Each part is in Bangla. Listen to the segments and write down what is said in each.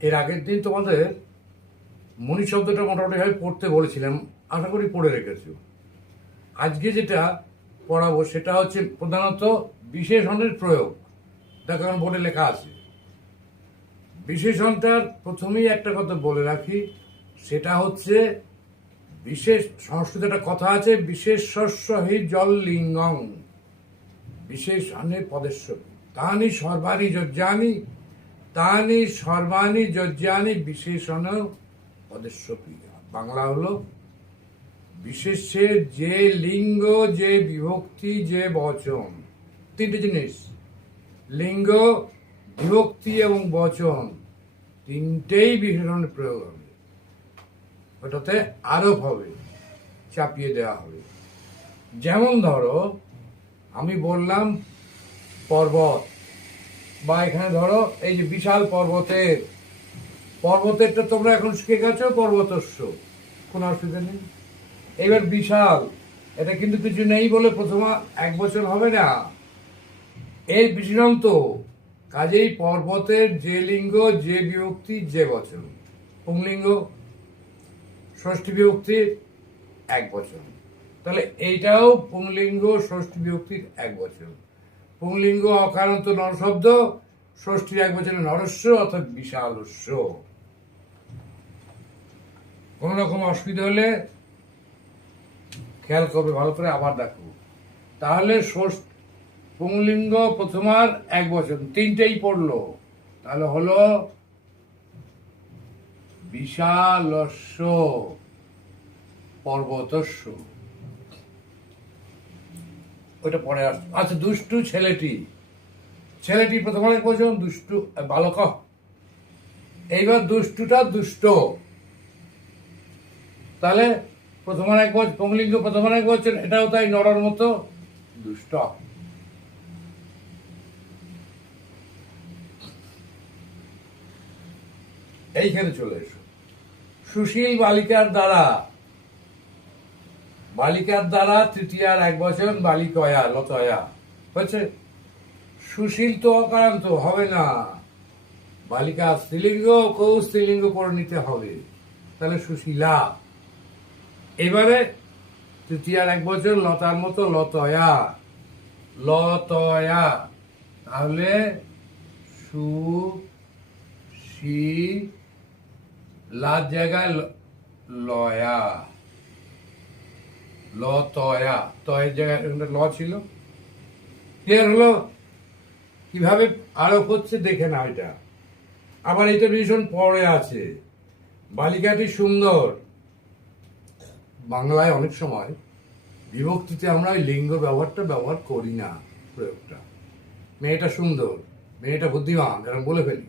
এর আগের দিন তোমাদের মনি শব্দটা মোটামুটি ভাবে পড়তে বলেছিলাম, আশা করি পড়ে রেখেছো। আজকে যেটা পড়াবো সেটা হচ্ছে প্রধানত বিশেষণের প্রয়োগ। দেখো আমার বোর্ডে লেখা আছে। বিশেষণটার প্রথমেই একটা কথা বলে রাখি, সেটা হচ্ছে বিশেষ সংস্কৃত একটা কথা আছে বিশেষ শস্য হি জল লিঙ্গং। বিশেষ আনে পদেশ্ব তানি সর্বাণী যজ্ঞানি তানি সর্বাণী যজ্ঞানি বিশেষণ পদেশ্ব বাংলা হলো বিশেষের যে লিঙ্গ, যে বিভক্তি, যে বচন। তিনটে জিনিস। লিঙ্গ, বিভক্তি এবং বচন তিনটেই বিশেষণ প্রয়োগ হবে। ওটাতে আরোপ হবে, চাপিয়ে দেওয়া হবে। যেমন ধরো, আমি বললাম পর্বত। বা এখানে ধরো, এই যে বিশাল পর্বতের, পর্বতেরটা তোমরা এখন শিখে গেছো? পর্বতস্য। কোনো অসুবিধা নেই। এবার বিশাল, এটা কিন্তু কিছু নেই বলে প্রথম এক বছর হবে না। এর তো কাজেই পর্বতের যে লিঙ্গ, যে বিভক্তি, যে বচন। পুংলিঙ্গ ষষ্ঠী বিভক্তির এক বচন। তাহলে এইটাও পুংলিঙ্গ ষষ্ঠী বিভক্তির এক বচন। পুংলিঙ্গ, অকারান্ত, নরশব্দ ষষ্ঠীর এক বচনে নরস্য অর্থাৎ বিশালস্য। কোন রকম অসুবিধা হলে খেয়াল করবে, ভালো করে আবার দেখো। তাহলে ষষ্ঠ পুংলিঙ্গ প্রথমার এক বচন, তিনটেই পড়ল। তাহলে হলো বিশালস্য, পর্বতস্য। ওইটা পরে আস আচ্ছা দুষ্টু ছেলেটি। ছেলেটি প্রথম বচন দুষ্টু বালক। এইবার দুষ্টুটা দুষ্ট। তাহলে প্রথমার এক বছর পুংলিঙ্গ প্রথমার এক বছর এটাও তাই নরর মতো দুষ্ট। এইখানে চলে এসো। সুশীল বালিকার দ্বারা বালিকার দ্বারা তৃতীয়ার এক বচন বালিকয়া, লতয়া। হচ্ছে সুশীল তো অকারান্ত, হবে না। বালিকা স্ত্রীলিঙ্গ কৌ স্ত্রীলিঙ্গ করে নিতে হবে। তাহলে সুশীলা। এবারে তৃতীয়ার এক বছর লতার মতো লতয়া। লতয়া। তাহলে সু শি লার জায়গায় লয়া। ল তয়া তয়ের জায়গায় ল ছিল। ক্লিয়ার হলো? কীভাবে আরোপ হচ্ছে দেখে না এটা। আবার এটা ভীষণ পরে আছে। বালিকাটি সুন্দর। বাংলায় অনেক সময় বিভক্তিতে আমরা ওই লিঙ্গ ব্যবহারটা ব্যবহার করি না, প্রয়োগটা। মেয়েটা সুন্দর, মেয়েটা বুদ্ধিমান, এরকম বলে ফেলি।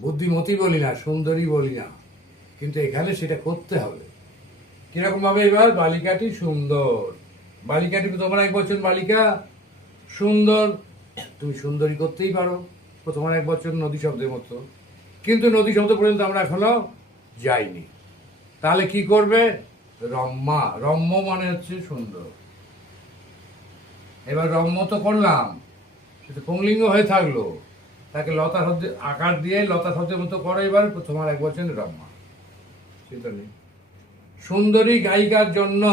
বুদ্ধিমতী বলি না, সুন্দরী বলি না। কিন্তু এখানে সেটা করতে হবে। কীরকম ভাবে এবার? বালিকাটি সুন্দর। বালিকাটি তোমার এক বছর বালিকা সুন্দর। তুমি সুন্দরী করতেই পারো। প্রথমার এক বছর নদী শব্দের মতো। কিন্তু নদী শব্দ পর্যন্ত আমরা এখনও যাইনি। তাহলে কি করবে? রম্মা। রম্য মানে হচ্ছে সুন্দর। এবার রম্য তো করলাম। সেটা পুংলিঙ্গ হয়ে থাকল। তাকে লতা শব্দ আকার দিয়ে লতা শব্দের মতো করে এবার। প্রথমার এক বছর রম্মা। চিন্তা নেই। সুন্দরী গায়িকার জন্য।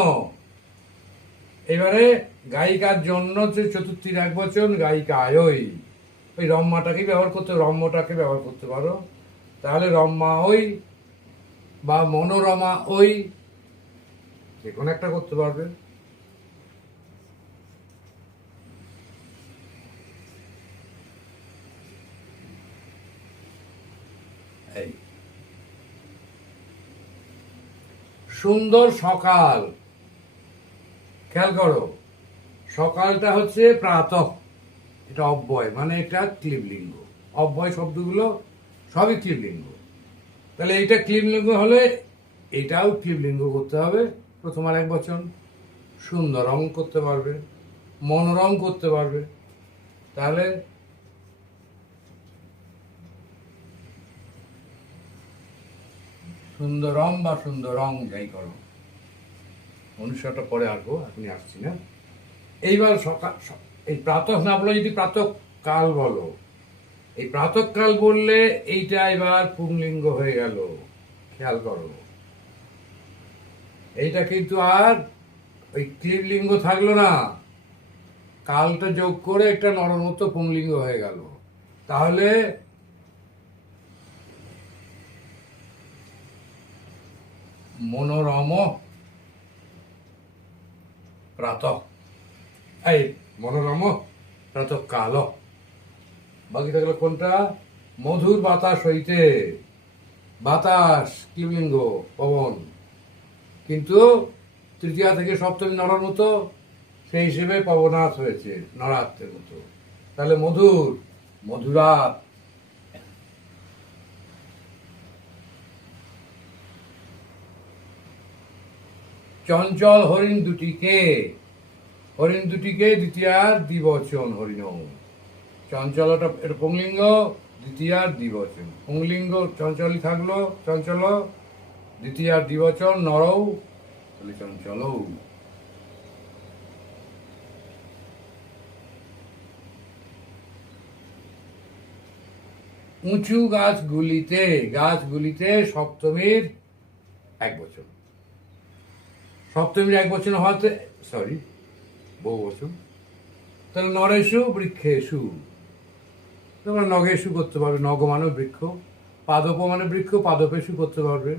এবারে গায়িকার জন্য যে চতুর্থীর এক বচন গায়িকা আয়ই ওই রম্মাটাকে ব্যবহার করতে রম্যটাকে ব্যবহার করতে পারো। তাহলে রম্মা ওই বা মনোরমা ওই যে কোনো একটা করতে পারবে। সুন্দর সকাল। খেয়াল করো, সকালটা হচ্ছে প্রাতঃ, এটা অব্যয় মানে এটা ক্লিবলিঙ্গ। অব্যয় শব্দগুলো সবই ক্লিবলিঙ্গ। তাহলে এটা ক্লিবলিঙ্গ হলে এটাও ক্লিবলিঙ্গ করতে হবে, প্রথম আর এক বচন। সুন্দরম করতে পারবে, মনোরম করতে পারবে। তাহলে সুন্দরম বা সুন্দরং, যাই করো। অনুষ্ঠানটা পরে আসব এখনই আসছি না। এইবার সকাল এই প্রাতঃ না বলে, যদি প্রাতঃ কাল বলো। এই প্রাতকাল বললে এইটা এবার পুংলিঙ্গ হয়ে গেল। খেয়াল করো। এইটা কিন্তু আর ওই ক্লিবলিঙ্গ থাকল না। কালটা যোগ করে একটা নরমত পুংলিঙ্গ হয়ে গেল। তাহলে মনোরম প্রাত। এই, মনোরম প্রাত কাল। বাকি থাকল কোনটা? মধুর বাতাস হইতে। বাতাস ক্লিবলিঙ্গ পবন। কিন্তু তৃতীয়া থেকে সপ্তমী নরার মতো সেই হিসেবে পবনাথ হয়েছে, নরাত্রের মতো। তাহলে মধুর, মধুরাত। চঞ্চল হরিণ দুটিকে হরিণ দুটিকে দ্বিতীয়ার দ্বিবচন হরিণ চঞ্চলটা এটা পুংলিঙ্গ দ্বিতীয়ার দ্বিবচন। পুংলিঙ্গ চঞ্চলই থাকল, চঞ্চল দ্বিতীয়ার দ্বিবচন নরৌ তাহলে চঞ্চলৌ উঁচু গাছগুলিতে গাছগুলিতে সপ্তমীর এক বছর। সপ্তমীর এক বছর হওয়াতে সরি বহু বছর। তাহলে নরেশু বৃক্ষেশু। তোমরা নগেশু করতে পারবে নগ মানে বৃক্ষ পাদপ মানে বৃক্ষ, পাদপেশু করতে পারবে।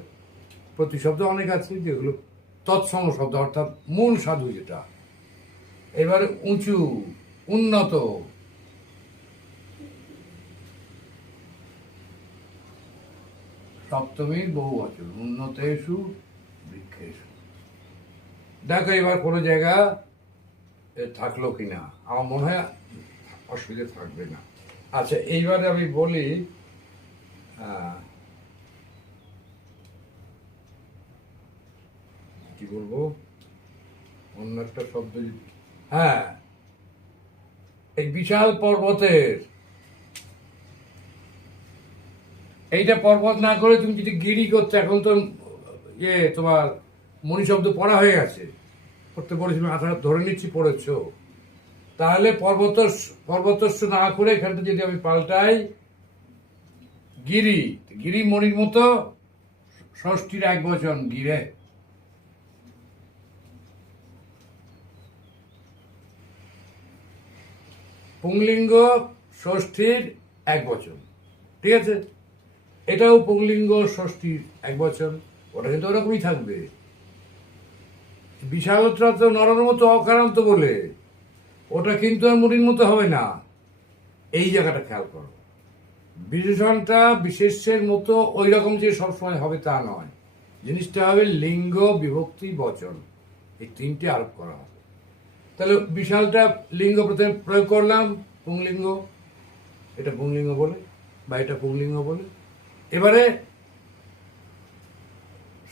প্রতিশব্দ অনেক আছে যেগুলো তৎসম শব্দ, অর্থাৎ মূল সাধু যেটা। এবারে উঁচু, উন্নত। সপ্তমীর বহু বছর, উন্নতেশু, বৃক্ষেশু। দেখো এবার কোনো জায়গা থাকল কিনা? আমার মনে হয় অসুবিধা থাকবে না। আচ্ছা এইবার আমি বলি কি বলব? অন্য একটা শব্দ হ্যাঁ এই বিশাল পর্বতের, এইটা পর্বত না করে তুমি যদি গিরি করতে এখন তো ইয়ে তোমার মনি শব্দ পড়া হয়ে গেছে। পড়তে পড়েছি মাথা ধরে নিচ্ছি, পড়েছ। তাহলে পর্বত পর্বতস্য না করে এখানটা যদি আমি পাল্টাই, গিরি গিরি মণির মতো, ষষ্ঠীর এক বচন গিরে। পুংলিঙ্গ ষষ্ঠীর এক বচন। ঠিক আছে? এটাও পুংলিঙ্গ ষষ্ঠীর এক বচন। ওটা কিন্তু ওরকমই থাকবে। বিশালতা তো নরর মতো অকারান্ত বলে, ওটা কিন্তু আর মুড়ির মতো হবে না। এই জায়গাটা খেয়াল করো। বিশেষণটা বিশেষের মতো ওই রকম যে সবসময় হবে তা নয়। জিনিসটা হবে লিঙ্গ, বিভক্তি, বচন। এই তিনটে আরোপ করা হবে। তাহলে বিশালটা লিঙ্গ প্রথমে প্রয়োগ করলাম, পুংলিঙ্গ। এটা পুংলিঙ্গ বলে, বা এটা পুংলিঙ্গ বলে। এবারে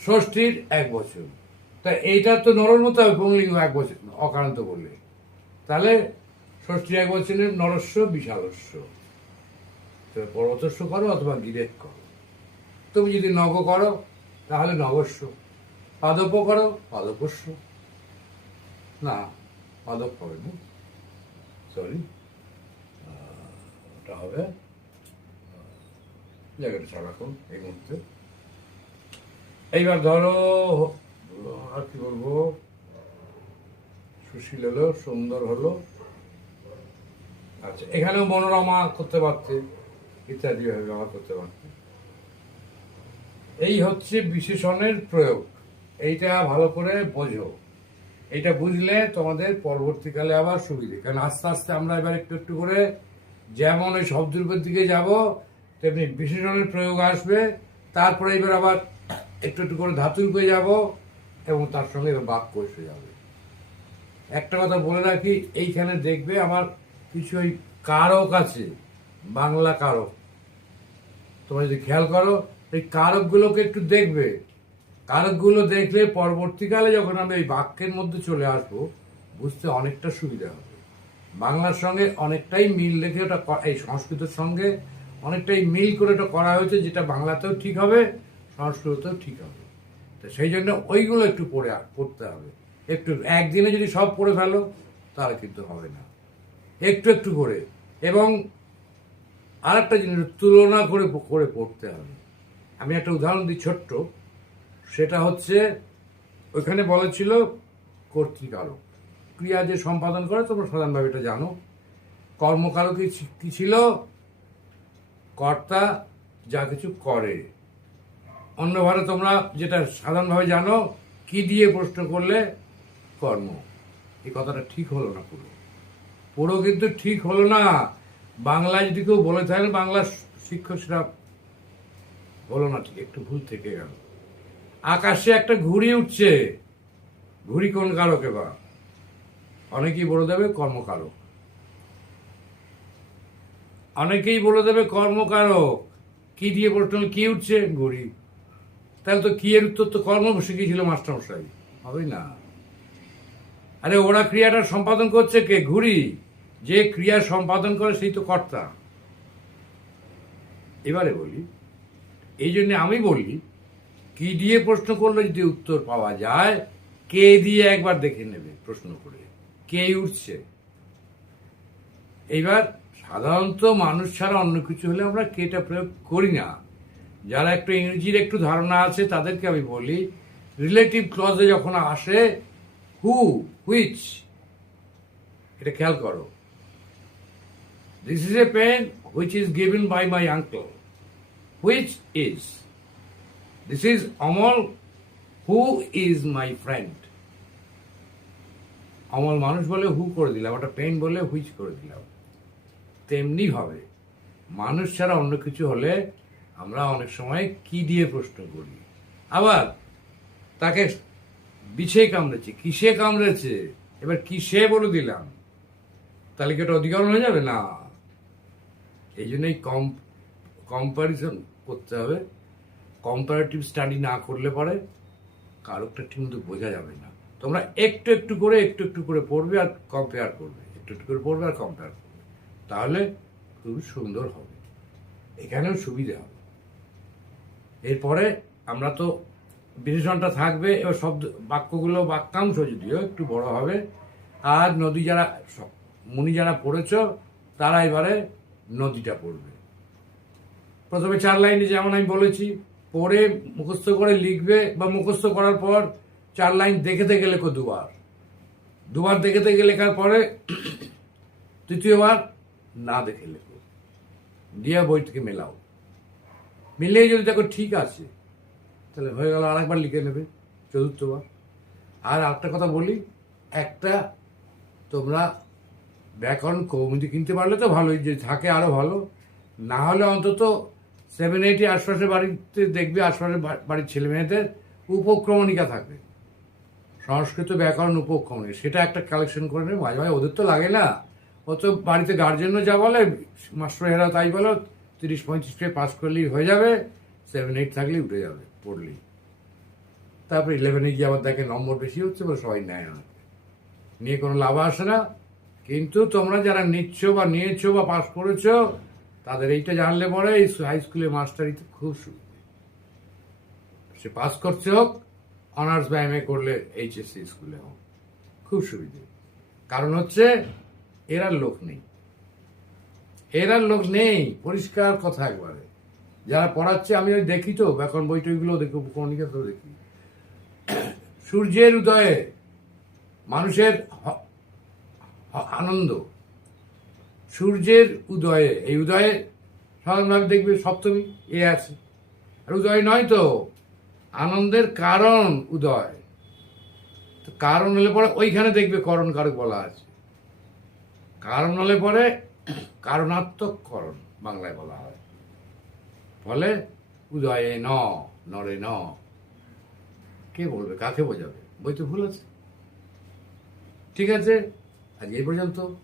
ষষ্ঠীর এক বছর। তা এইটা তো নরর মতো হবে পুংলিঙ্গ এক বছর অকারান্ত বললে। তাহলে ষষ্ঠী এক বছরের নরস্য বিশালস্য। পর্বতস্য করো অথবা গিরেক করো। তুমি যদি নগ করো, তাহলে নগস্য পাদপ করো, পাদপস্য। না, পাদপ হবে না। সরি ওটা হবে জায়গাটা ছাড়া রাখুন এই মুহূর্তে। এইবার ধরো আর কি বলব? সুশীল হলো সুন্দর হলো। আচ্ছা এখানেও মনোরমা করতে পারছে ইত্যাদি ব্যবহার করতে পারছে এই হচ্ছে বিশেষণের প্রয়োগ। এইটা ভালো করে বোঝো। এটা বুঝলে তোমাদের পরবর্তীকালে আবার সুবিধে। কারণ আস্তে আস্তে আমরা এবার একটু একটু করে যেমন ওই শব্দরূপের দিকে যাব, তেমনি বিশেষণের প্রয়োগ আসবে। তারপরে এবার আবার একটু একটু করে ধাতু রূপে যাব। এবং তার সঙ্গে বাক্য এসে যাবে। একটা কথা বলে রাখি, এইখানে দেখবে আমার কিছু ওই কারক আছে, বাংলা কারক। তোমরা যদি খেয়াল করো, এই কারকগুলোকে একটু দেখবে। কারকগুলো দেখলে পরবর্তীকালে যখন আমি এই বাক্যের মধ্যে চলে আসব, বুঝতে অনেকটা সুবিধা হবে। বাংলার সঙ্গে অনেকটাই মিল রেখে ওটা এই সংস্কৃতের সঙ্গে অনেকটাই মিল করে ওটা করা হয়েছে, যেটা বাংলাতেও ঠিক হবে সংস্কৃতেও ঠিক হবে। তো সেই জন্য ওইগুলো একটু পড়ে পড়তে হবে। একটু, একদিনে যদি সব পড়ে ফেলো, তাহলে কিন্তু হবে না। একটু একটু করে। এবং আর একটা জিনিস, তুলনা করে করে পড়তে হবে। আমি একটা উদাহরণ দিই ছোট্ট। সেটা হচ্ছে, ওইখানে বলেছিল কর্তৃকারক। ক্রিয়া যে সম্পাদন করে, তোমরা সাধারণভাবে এটা জানো। কর্মকারক কি ছিল? কর্তা যা কিছু করে। অন্যভাবে তোমরা যেটা সাধারণভাবে জানো, কি দিয়ে প্রশ্ন করলে কর্ম? এই কথাটা ঠিক হলো না পুরো। পুরো কিন্তু ঠিক হলো না। বাংলায় যদি কেউ বলে থাকেন বাংলা শিক্ষক সেটা হলো না ঠিক, একটু ভুল থেকে গেল। আকাশে একটা ঘুড়ি উঠছে। ঘুড়ি কোন কারকে বা? অনেকেই বলে দেবে কর্মকারক। অনেকেই বলে দেবে কর্মকারক। কি দিয়ে প্রশ্ন কি উঠছে? ঘুড়ি। তাহলে তো কি এর উত্তর তো কর্ম শিখিয়েছিল মাস্টারমশাই? হবে না। আরে ওরা ক্রিয়াটা সম্পাদন করছে কে? ঘুরি। যে ক্রিয়া সম্পাদন করে সেই তো কর্তা। এবারে বলি, এই জন্য আমি বলি, কি দিয়ে প্রশ্ন করলে যদি উত্তর পাওয়া যায়, কে দিয়ে একবার দেখে নেবে প্রশ্ন করে? কে উঠছে? এইবার সাধারণত মানুষ ছাড়া অন্য কিছু হলে আমরা কেটা প্রয়োগ করি না। যারা একটু ইংরেজির একটু ধারণা আছে, তাদেরকে আমি বলি রিলেটিভ ক্লজে যখন আসে হু হুইচ এটা খেয়াল করো। This is a pen which is given by my uncle which is this is Amal who is my friend Amal মানুষ বলে হু করে দিলাম, ওটা পেন বলে হুইচ করে দিলাম। তেমনি ভাবে, মানুষ ছাড়া অন্য কিছু হলে আমরা অনেক সময় কি দিয়ে প্রশ্ন করি? আবার তাকে বিছে কামড়েছে, কিসে কামড়েছে? এবার কিসে বলে দিলাম? তাহলে কি ওটা অধিকরণ হয়ে যাবে? না। এই জন্যই কম কম্পারিজন করতে হবে। কম্পারেটিভ স্টাডি না করলে পরে কারকটা ঠিকমতো বোঝা যাবে না। তোমরা একটু একটু করে একটু একটু করে পড়বে আর কম্পেয়ার করবে। একটু একটু করে পড়বে আর কম্পেয়ার করবে। তাহলে খুব সুন্দর হবে। এখানেও সুবিধা হবে। এরপরে আমরা তো বিশেষণটা থাকবে, এবার শব্দ, বাক্যগুলো বাক্যাংশ যদিও একটু বড় হবে। আর নদী যারা মুনি যারা পড়েছ, তারা এবারে নদীটা পড়বে। প্রথমে চার লাইনে যেমন আমি বলেছি, পড়ে মুখস্থ করে লিখবে, বা মুখস্থ করার পর চার লাইন দেখে দেখে লেখো দুবার। দুবার দেখে দেখে লেখার পরে তৃতীয়বার না দেখে লেখো। দিয়ে বই থেকে মেলাও। মিলিয়ে যদি দেখো ঠিক আছে, তাহলে হয়ে গেল আর একবার লিখে নেবে, চতুর্থবার। আর একটা কথা বলি, একটা তোমরা ব্যাকরণ কৌমুদি কিনতে পারলে তো ভালোই যে থাকে আরও ভালো। না হলে অন্তত সেভেন এইটি আশপাশের বাড়িতে দেখবে, আশপাশের বাড়ির ছেলে মেয়েদের উপক্রমণিকা থাকবে। সংস্কৃত ব্যাকরণ উপক্রমণিকা, সেটা একটা কালেকশন করে নেবে। মাঝে মাঝে ওদের তো লাগে না। ও তো বাড়িতে গার্জেনও যা বলে মাস্টারেরা তাই বলো তিরিশ পঁয়ত্রিশ পেয়ে পাস করলেই হয়ে যাবে সেভেন এইট থাকলেই উঠে যাবে পড়লেই তারপরে ইলেভেনে গিয়ে আবার দেখে নম্বর বেশি হচ্ছে বলে সবাই নেয় না। নিয়ে কোনো লাভ আসে না। কিন্তু তোমরা যারা নিচ্ছ বা নিয়েছো বা পাস করেছ, তাদের এইটা জানলে পরে এই হাই স্কুলে মাস্টারিতে খুব সুবিধে সে পাস করছে হোক অনার্স বা এম এ করলে এইচএসসি স্কুলে হোক, খুব সুবিধে। কারণ হচ্ছে এরার লোক নেই। এরার লোক নেই, পরিষ্কার কথা একবারে। যারা পড়াচ্ছে, আমি ওই দেখি তো, এখন বই টইগুলো দেখি, উপকরণিকা তো দেখি। সূর্যের উদয়ে মানুষের আনন্দ। সূর্যের উদয়ে, এই উদয়ে সাধারণভাবে দেখবে সপ্তমী, এ আছে। আর উদয় নয় তো, আনন্দের কারণ উদয়। কারণ হলে পরে ওইখানে দেখবে করণ কারক বলা আছে। কারণ হলে পরে কারণাত্মক করণ বাংলায় বলা হয়। ফলে উদয়ে ন, নরে ন। কে বলবে? কাকে বোঝাবে? বই তো ভুল আছে। ঠিক আছে? আজ এই পর্যন্ত।